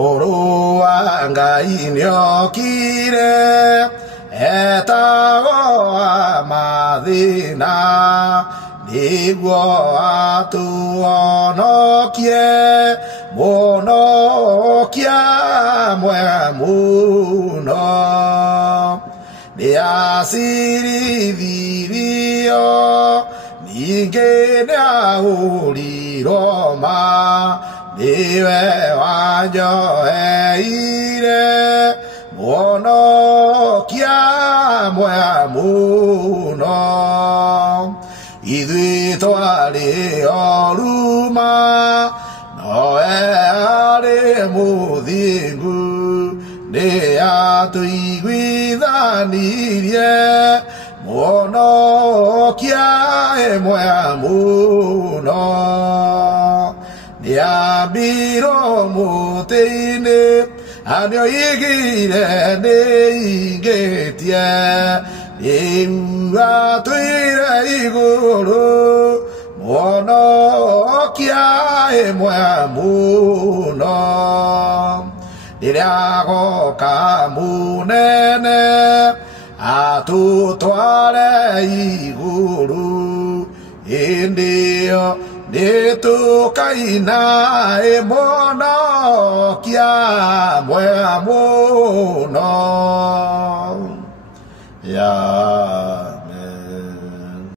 Oro angai nyokire etago amadina niguo atu onokie monokia muno ni asiri virio ningene auliroma niwe wanjo eire monokia muno idui twari oruma noe are muthingu ni atuiguithanirie monokia muno ni ambiro mutini anyo igire ni ingetie imwa tuire iguru monokia muno niragoka munene atutware iguru indio nitukaina monokia muno ya